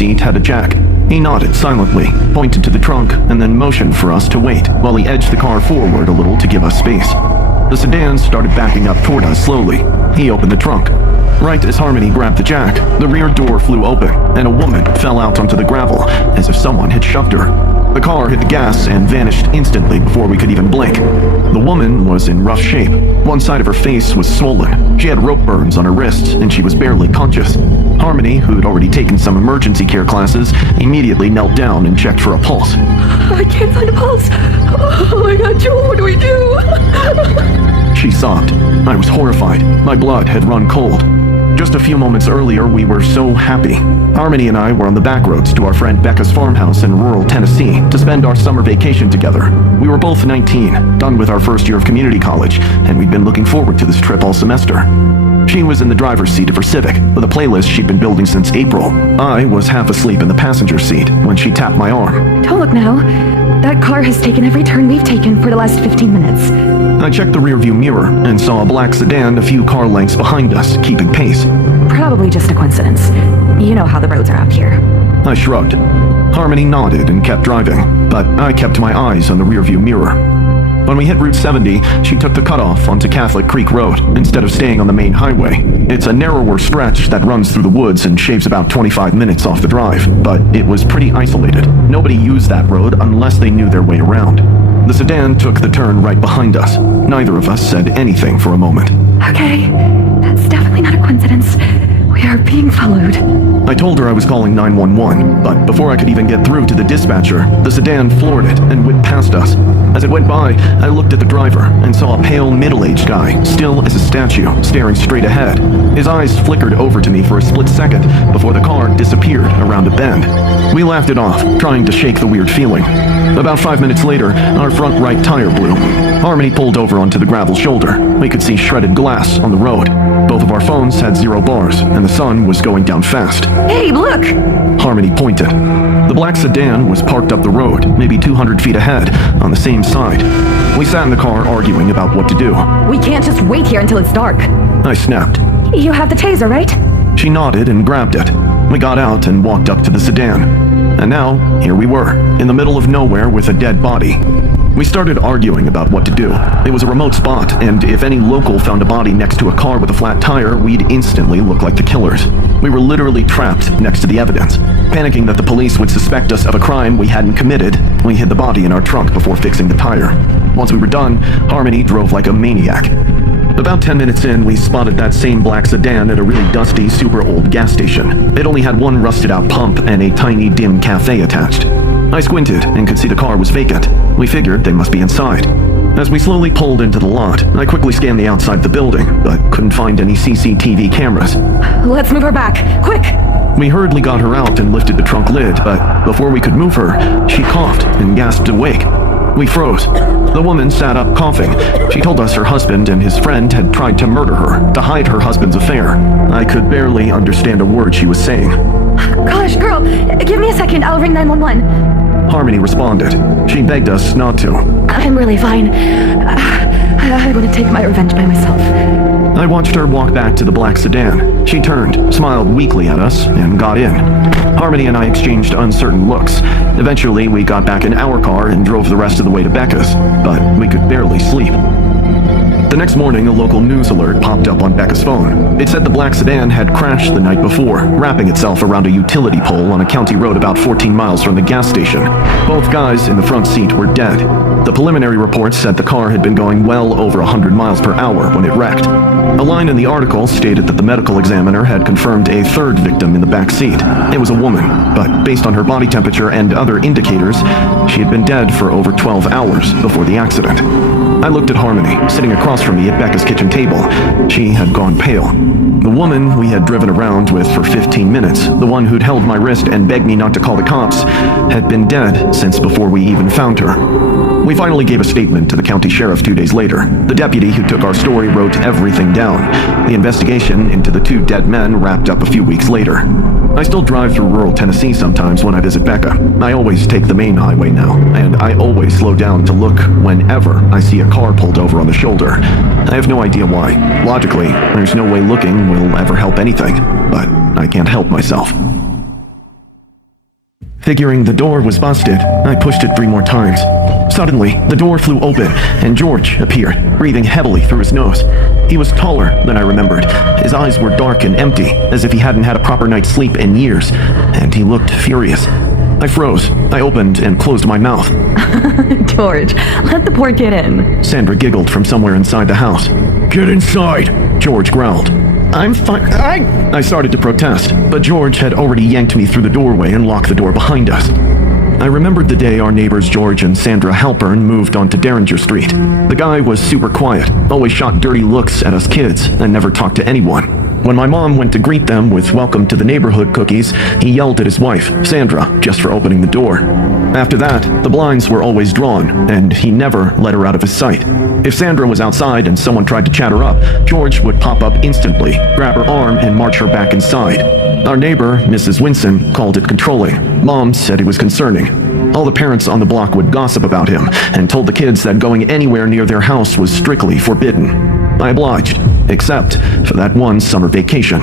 seat had a jack. He nodded silently, pointed to the trunk, and then motioned for us to wait while he edged the car forward a little to give us space. The sedan started backing up toward us slowly. He opened the trunk. Right as Harmony grabbed the jack, the rear door flew open, and a woman fell out onto the gravel as if someone had shoved her. The car hit the gas and vanished instantly before we could even blink. The woman was in rough shape. One side of her face was swollen. She had rope burns on her wrists, and she was barely conscious. Harmony, who'd already taken some emergency care classes, immediately knelt down and checked for a pulse. I can't find a pulse. Oh my God, Joel, what do we do? She sobbed. I was horrified. My blood had run cold. Just a few moments earlier, we were so happy. Harmony and I were on the back roads to our friend Becca's farmhouse in rural Tennessee to spend our summer vacation together. We were both 19, done with our first year of community college, and we'd been looking forward to this trip all semester. She was in the driver's seat of her Civic, with a playlist she'd been building since April. I was half asleep in the passenger seat when she tapped my arm. Don't look now. That car has taken every turn we've taken for the last 15 minutes. I checked the rearview mirror and saw a black sedan a few car lengths behind us, keeping pace. Probably just a coincidence. You know how the roads are out here. I shrugged. Harmony nodded and kept driving, but I kept my eyes on the rearview mirror. When we hit Route 70, she took the cutoff onto Catholic Creek Road instead of staying on the main highway. It's a narrower stretch that runs through the woods and shaves about 25 minutes off the drive, but it was pretty isolated. Nobody used that road unless they knew their way around. The sedan took the turn right behind us. Neither of us said anything for a moment. Okay, that's definitely not a coincidence. We are being followed. I told her I was calling 911, but before I could even get through to the dispatcher, the sedan floored it and whipped past us. As it went by, I looked at the driver and saw a pale, middle-aged guy, still as a statue, staring straight ahead. His eyes flickered over to me for a split second before the car disappeared around a bend. We laughed it off, trying to shake the weird feeling. About 5 minutes later, our front right tire blew. Harmony pulled over onto the gravel shoulder. We could see shredded glass on the road. Both of our phones had 0 bars, and the sun was going down fast. Hey, look! Harmony pointed. The black sedan was parked up the road, maybe 200 feet ahead, on the same side. We sat in the car arguing about what to do. We can't just wait here until it's dark. I snapped. You have the taser, right? She nodded and grabbed it. We got out and walked up to the sedan. And now, here we were, in the middle of nowhere with a dead body. We started arguing about what to do. It was a remote spot, and if any local found a body next to a car with a flat tire, we'd instantly look like the killers. We were literally trapped next to the evidence. Panicking that the police would suspect us of a crime we hadn't committed, we hid the body in our trunk before fixing the tire. Once we were done, Harmony drove like a maniac. About 10 minutes in, we spotted that same black sedan at a really dusty, super old gas station. It only had one rusted-out pump and a tiny, dim cafe attached. I squinted and could see the car was vacant. We figured they must be inside. As we slowly pulled into the lot, I quickly scanned the outside of the building, but couldn't find any CCTV cameras. Let's move her back, quick! We hurriedly got her out and lifted the trunk lid, but before we could move her, she coughed and gasped awake. We froze. The woman sat up coughing. She told us her husband and his friend had tried to murder her, to hide her husband's affair. I could barely understand a word she was saying. Gosh, girl, give me a second, I'll ring 911. Harmony responded. She begged us not to. I'm really fine. I want to take my revenge by myself. I watched her walk back to the black sedan. She turned, smiled weakly at us, and got in. Harmony and I exchanged uncertain looks. Eventually, we got back in our car and drove the rest of the way to Becca's, but we could barely sleep. The next morning, a local news alert popped up on Becca's phone. It said the black sedan had crashed the night before, wrapping itself around a utility pole on a county road about 14 miles from the gas station. Both guys in the front seat were dead. The preliminary reports said the car had been going well over 100 miles per hour when it wrecked. A line in the article stated that the medical examiner had confirmed a third victim in the back seat. It was a woman, but based on her body temperature and other indicators, she had been dead for over 12 hours before the accident. I looked at Harmony, sitting across from me at Becca's kitchen table. She had gone pale. The woman we had driven around with for 15 minutes, the one who'd held my wrist and begged me not to call the cops, had been dead since before we even found her. We finally gave a statement to the county sheriff 2 days later. The deputy who took our story wrote everything down. The investigation into the 2 dead men wrapped up a few weeks later. I still drive through rural Tennessee sometimes when I visit Becca. I always take the main highway now, and I always slow down to look whenever I see a car pulled over on the shoulder. I have no idea why. Logically, there's no way looking will ever help anything, but I can't help myself. Figuring the door was busted, I pushed it 3 more times. Suddenly, the door flew open, and George appeared, breathing heavily through his nose. He was taller than I remembered. His eyes were dark and empty, as if he hadn't had a proper night's sleep in years, and he looked furious. I froze. I opened and closed my mouth. George, let the poor kid in. Sandra giggled from somewhere inside the house. "Get inside," George growled. "I'm fine. I started to protest, but George had already yanked me through the doorway and locked the door behind us. I remembered the day our neighbors George and Sandra Halpern moved onto Derringer Street. The guy was super quiet, always shot dirty looks at us kids, and never talked to anyone. When my mom went to greet them with welcome to the neighborhood cookies, he yelled at his wife, Sandra, just for opening the door. After that, the blinds were always drawn, and he never let her out of his sight. If Sandra was outside and someone tried to chat her up, George would pop up instantly, grab her arm, and march her back inside. Our neighbor, Mrs. Winson, called it controlling. Mom said it was concerning. All the parents on the block would gossip about him, and told the kids that going anywhere near their house was strictly forbidden. I obliged, except for that one summer vacation.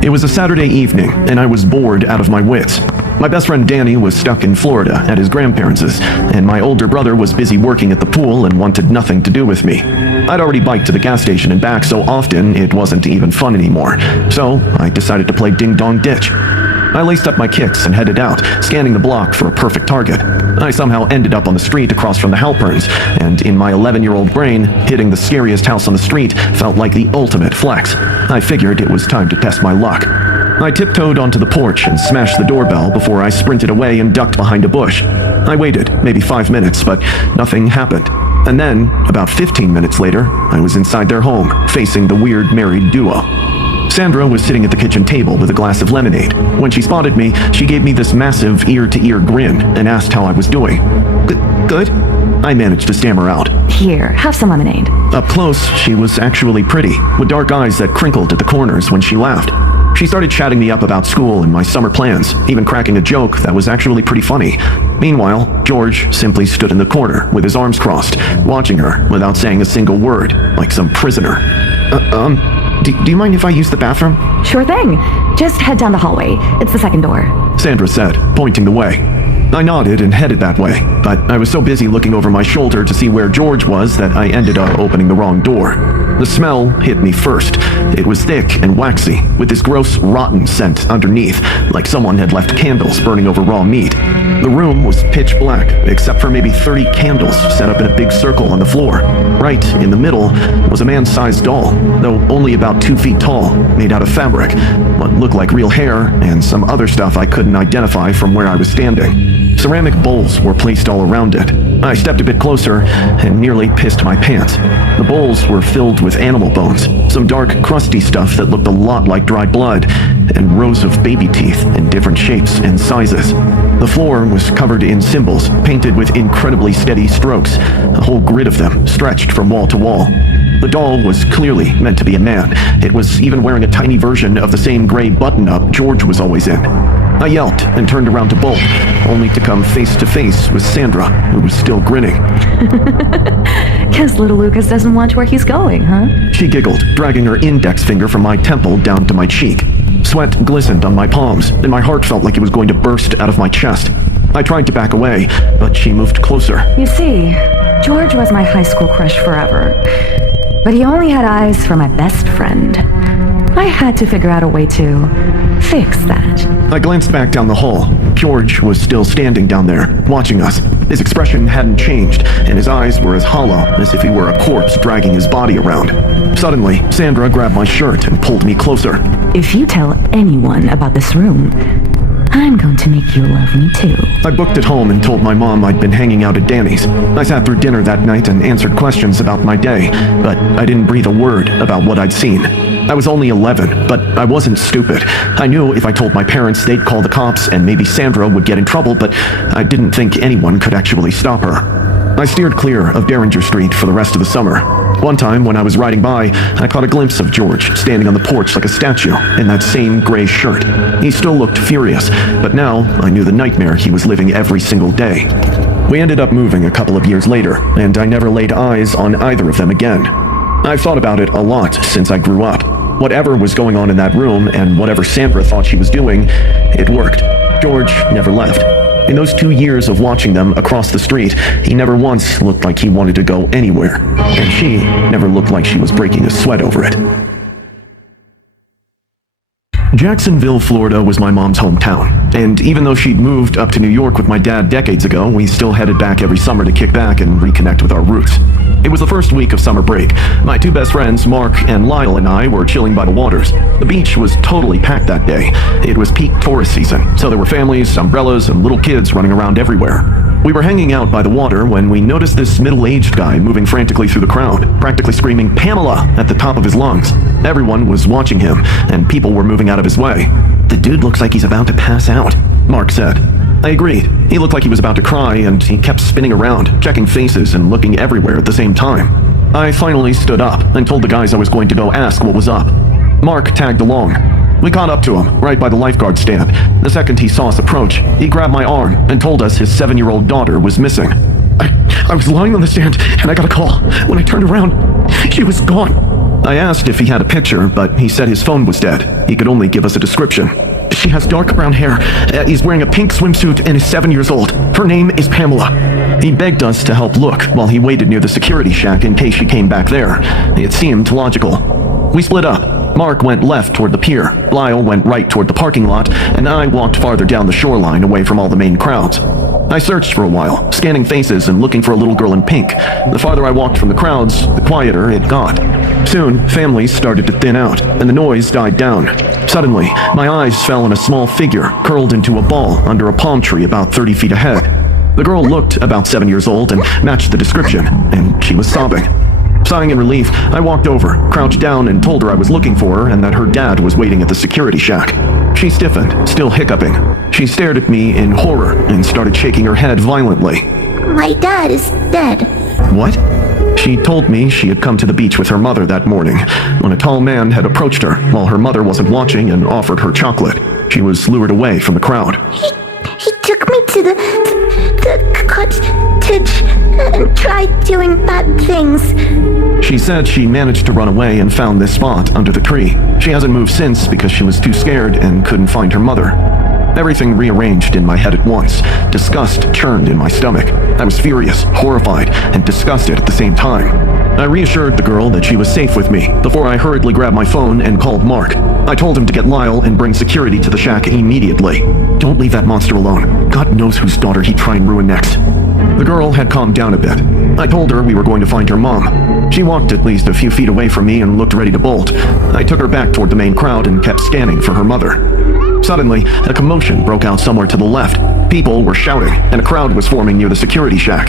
It was a Saturday evening, and I was bored out of my wits. My best friend Danny was stuck in Florida at his grandparents', and my older brother was busy working at the pool and wanted nothing to do with me. I'd already biked to the gas station and back so often it wasn't even fun anymore, so I decided to play Ding Dong Ditch. I laced up my kicks and headed out, scanning the block for a perfect target. I somehow ended up on the street across from the Halperns, and in my 11-year-old brain, hitting the scariest house on the street felt like the ultimate flex. I figured it was time to test my luck. I tiptoed onto the porch and smashed the doorbell before I sprinted away and ducked behind a bush. I waited, maybe 5 minutes, but nothing happened. And then, about 15 minutes later, I was inside their home, facing the weird married duo. Sandra was sitting at the kitchen table with a glass of lemonade. When she spotted me, she gave me this massive ear-to-ear grin and asked how I was doing. Good? I managed to stammer out. Here, have some lemonade. Up close, she was actually pretty, with dark eyes that crinkled at the corners when she laughed. She started chatting me up about school and my summer plans, even cracking a joke that was actually pretty funny. Meanwhile, George simply stood in the corner with his arms crossed, watching her without saying a single word, like some prisoner. Do you mind if I use the bathroom? Sure thing. Just head down the hallway. It's the second door. Sandra said, pointing the way. I nodded and headed that way, but I was so busy looking over my shoulder to see where George was that I ended up opening the wrong door. The smell hit me first. It was thick and waxy, with this gross, rotten scent underneath, like someone had left candles burning over raw meat. The room was pitch black, except for maybe 30 candles set up in a big circle on the floor. Right in the middle was a man-sized doll, though only about 2 feet tall, made out of fabric, what looked like real hair, and some other stuff I couldn't identify from where I was standing. Ceramic bowls were placed all around it. I stepped a bit closer and nearly pissed my pants. The bowls were filled with animal bones, some dark, crusty stuff that looked a lot like dried blood, and rows of baby teeth in different shapes and sizes. The floor was covered in symbols, painted with incredibly steady strokes, a whole grid of them stretched from wall to wall. The doll was clearly meant to be a man. It was even wearing a tiny version of the same gray button-up George was always in. I yelped and turned around to bolt, only to come face to face with Sandra, who was still grinning. Guess little Lucas doesn't watch where he's going, huh? She giggled, dragging her index finger from my temple down to my cheek. Sweat glistened on my palms, and my heart felt like it was going to burst out of my chest. I tried to back away, but she moved closer. You see, George was my high school crush forever, but he only had eyes for my best friend. I had to figure out a way to fix that. I glanced back down the hall. George was still standing down there, watching us. His expression hadn't changed, and his eyes were as hollow as if he were a corpse dragging his body around. Suddenly, Sandra grabbed my shirt and pulled me closer. If you tell anyone about this room, I'm going to make you love me too. I booked it home and told my mom I'd been hanging out at Danny's. I sat through dinner that night and answered questions about my day, but I didn't breathe a word about what I'd seen. I was only 11, but I wasn't stupid. I knew if I told my parents, they'd call the cops and maybe Sandra would get in trouble, but I didn't think anyone could actually stop her. I steered clear of Derringer Street for the rest of the summer. One time, when I was riding by, I caught a glimpse of George standing on the porch like a statue in that same gray shirt. He still looked furious, but now I knew the nightmare he was living every single day. We ended up moving a couple of years later, and I never laid eyes on either of them again. I've thought about it a lot since I grew up. Whatever was going on in that room, and whatever Sandra thought she was doing, it worked. George never left. In those 2 years of watching them across the street, he never once looked like he wanted to go anywhere, and she never looked like she was breaking a sweat over it. Jacksonville, Florida was my mom's hometown, and even though she'd moved up to New York with my dad decades ago, we still headed back every summer to kick back and reconnect with our roots. It was the first week of summer break. My two best friends, Mark and Lyle, and I were chilling by the waters. The beach was totally packed that day. It was peak tourist season, so there were families, umbrellas, and little kids running around everywhere. We were hanging out by the water when we noticed this middle-aged guy moving frantically through the crowd, practically screaming "Pamela" at the top of his lungs. Everyone was watching him, and people were moving out of his way. "The dude looks like he's about to pass out," Mark said. I agreed. He looked like he was about to cry, and he kept spinning around, checking faces and looking everywhere at the same time. I finally stood up and told the guys I was going to go ask what was up. Mark tagged along. We caught up to him, right by the lifeguard stand. The second he saw us approach, he grabbed my arm and told us his 7-year-old daughter was missing. I was lying on the stand, and I got a call. When I turned around, she was gone. I asked if he had a picture, but he said his phone was dead. He could only give us a description. She has dark brown hair, is wearing a pink swimsuit, and is 7 years old. Her name is Pamela. He begged us to help look while he waited near the security shack in case she came back there. It seemed logical. We split up. Mark went left toward the pier, Lyle went right toward the parking lot, and I walked farther down the shoreline away from all the main crowds. I searched for a while, scanning faces and looking for a little girl in pink. The farther I walked from the crowds, the quieter it got. Soon, families started to thin out, and the noise died down. Suddenly, my eyes fell on a small figure curled into a ball under a palm tree about 30 feet ahead. The girl looked about 7 years old and matched the description, and she was sobbing. Sighing in relief, I walked over, crouched down, and told her I was looking for her and that her dad was waiting at the security shack. She stiffened, still hiccuping. She stared at me in horror and started shaking her head violently. My dad is dead. What? She told me she had come to the beach with her mother that morning when a tall man had approached her while her mother wasn't watching and offered her chocolate. She was lured away from the crowd. He took me to the cottage and tried doing bad things. She said she managed to run away and found this spot under the tree. She hasn't moved since because she was too scared and couldn't find her mother. Everything rearranged in my head at once. Disgust churned in my stomach. I was furious, horrified, and disgusted at the same time. I reassured the girl that she was safe with me before I hurriedly grabbed my phone and called Mark. I told him to get Lyle and bring security to the shack immediately. Don't leave that monster alone. God knows whose daughter he'd try and ruin next. The girl had calmed down a bit. I told her we were going to find her mom. She walked at least a few feet away from me and looked ready to bolt. I took her back toward the main crowd and kept scanning for her mother. Suddenly, a commotion broke out somewhere to the left. People were shouting, and a crowd was forming near the security shack.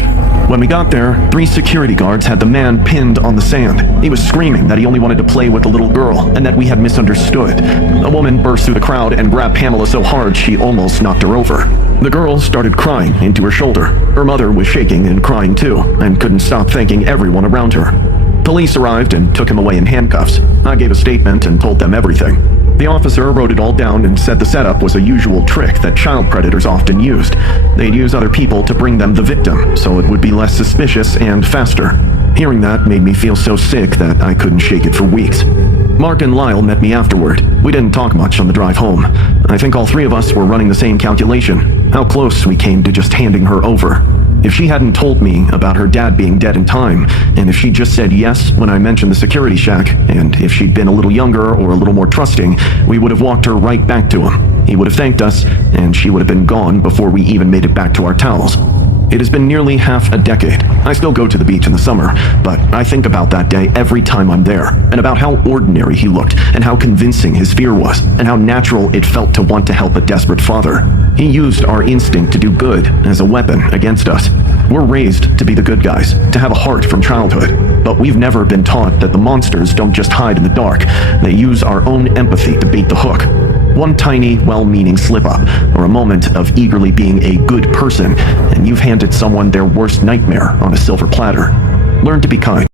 When we got there, 3 security guards had the man pinned on the sand. He was screaming that he only wanted to play with the little girl, and that we had misunderstood. A woman burst through the crowd and grabbed Pamela so hard she almost knocked her over. The girl started crying into her shoulder. Her mother was shaking and crying too, and couldn't stop thanking everyone around her. Police arrived and took him away in handcuffs. I gave a statement and told them everything. The officer wrote it all down and said the setup was a usual trick that child predators often used. They'd use other people to bring them the victim, so it would be less suspicious and faster. Hearing that made me feel so sick that I couldn't shake it for weeks. Mark and Lyle met me afterward. We didn't talk much on the drive home. I think all 3 of us were running the same calculation, how close we came to just handing her over. If she hadn't told me about her dad being dead in time, and if she just said yes when I mentioned the security shack, and if she'd been a little younger or a little more trusting, we would have walked her right back to him. He would have thanked us, and she would have been gone before we even made it back to our towels. It has been nearly half a decade. I still go to the beach in the summer, but I think about that day every time I'm there, and about how ordinary he looked, and how convincing his fear was, and how natural it felt to want to help a desperate father. He used our instinct to do good as a weapon against us. We're raised to be the good guys, to have a heart from childhood, but we've never been taught that the monsters don't just hide in the dark. They use our own empathy to bait the hook. One tiny, well-meaning slip-up, or a moment of eagerly being a good person, and you've handed someone their worst nightmare on a silver platter. Learn to be kind.